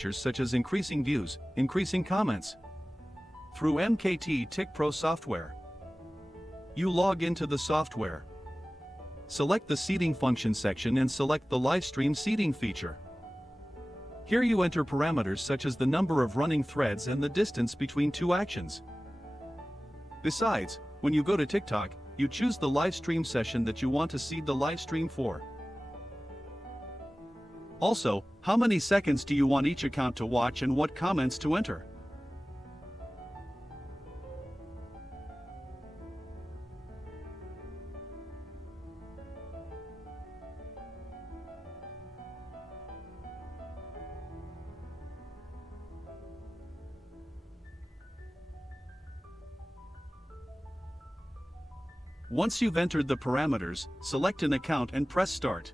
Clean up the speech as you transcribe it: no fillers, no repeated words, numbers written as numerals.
features such as increasing views, increasing comments. Through MKT Tick Pro software. You log into the software. Select the seating function section and select the livestream seating feature. Here you enter parameters such as the number of running threads and the distance between two actions. Besides, when you go to TikTok, you choose the live stream session that you want to seed the live stream for. Also, how many seconds do you want each account to watch and what comments to enter? Once you've entered the parameters, select an account and press Start.